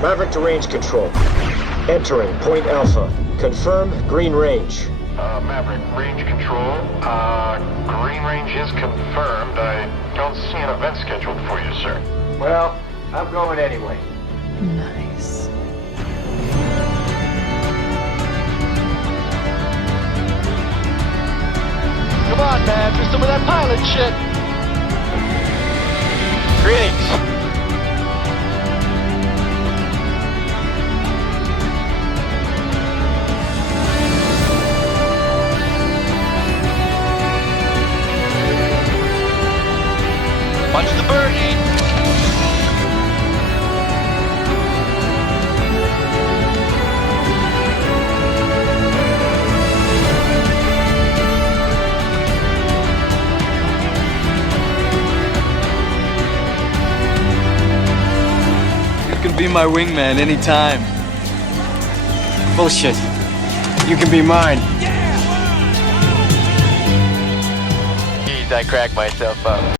Maverick to range control. Entering Point Alpha. Confirm green range. Maverick, range control. Green range is confirmed. I don't see an event scheduled for you, sir. Well, I'm going anyway. Nice. Come on, man, do some of that pilot shit. Greetings. Watch the birdie. You can be my wingman anytime. Bullshit. You can be mine. Jeez, I cracked myself up.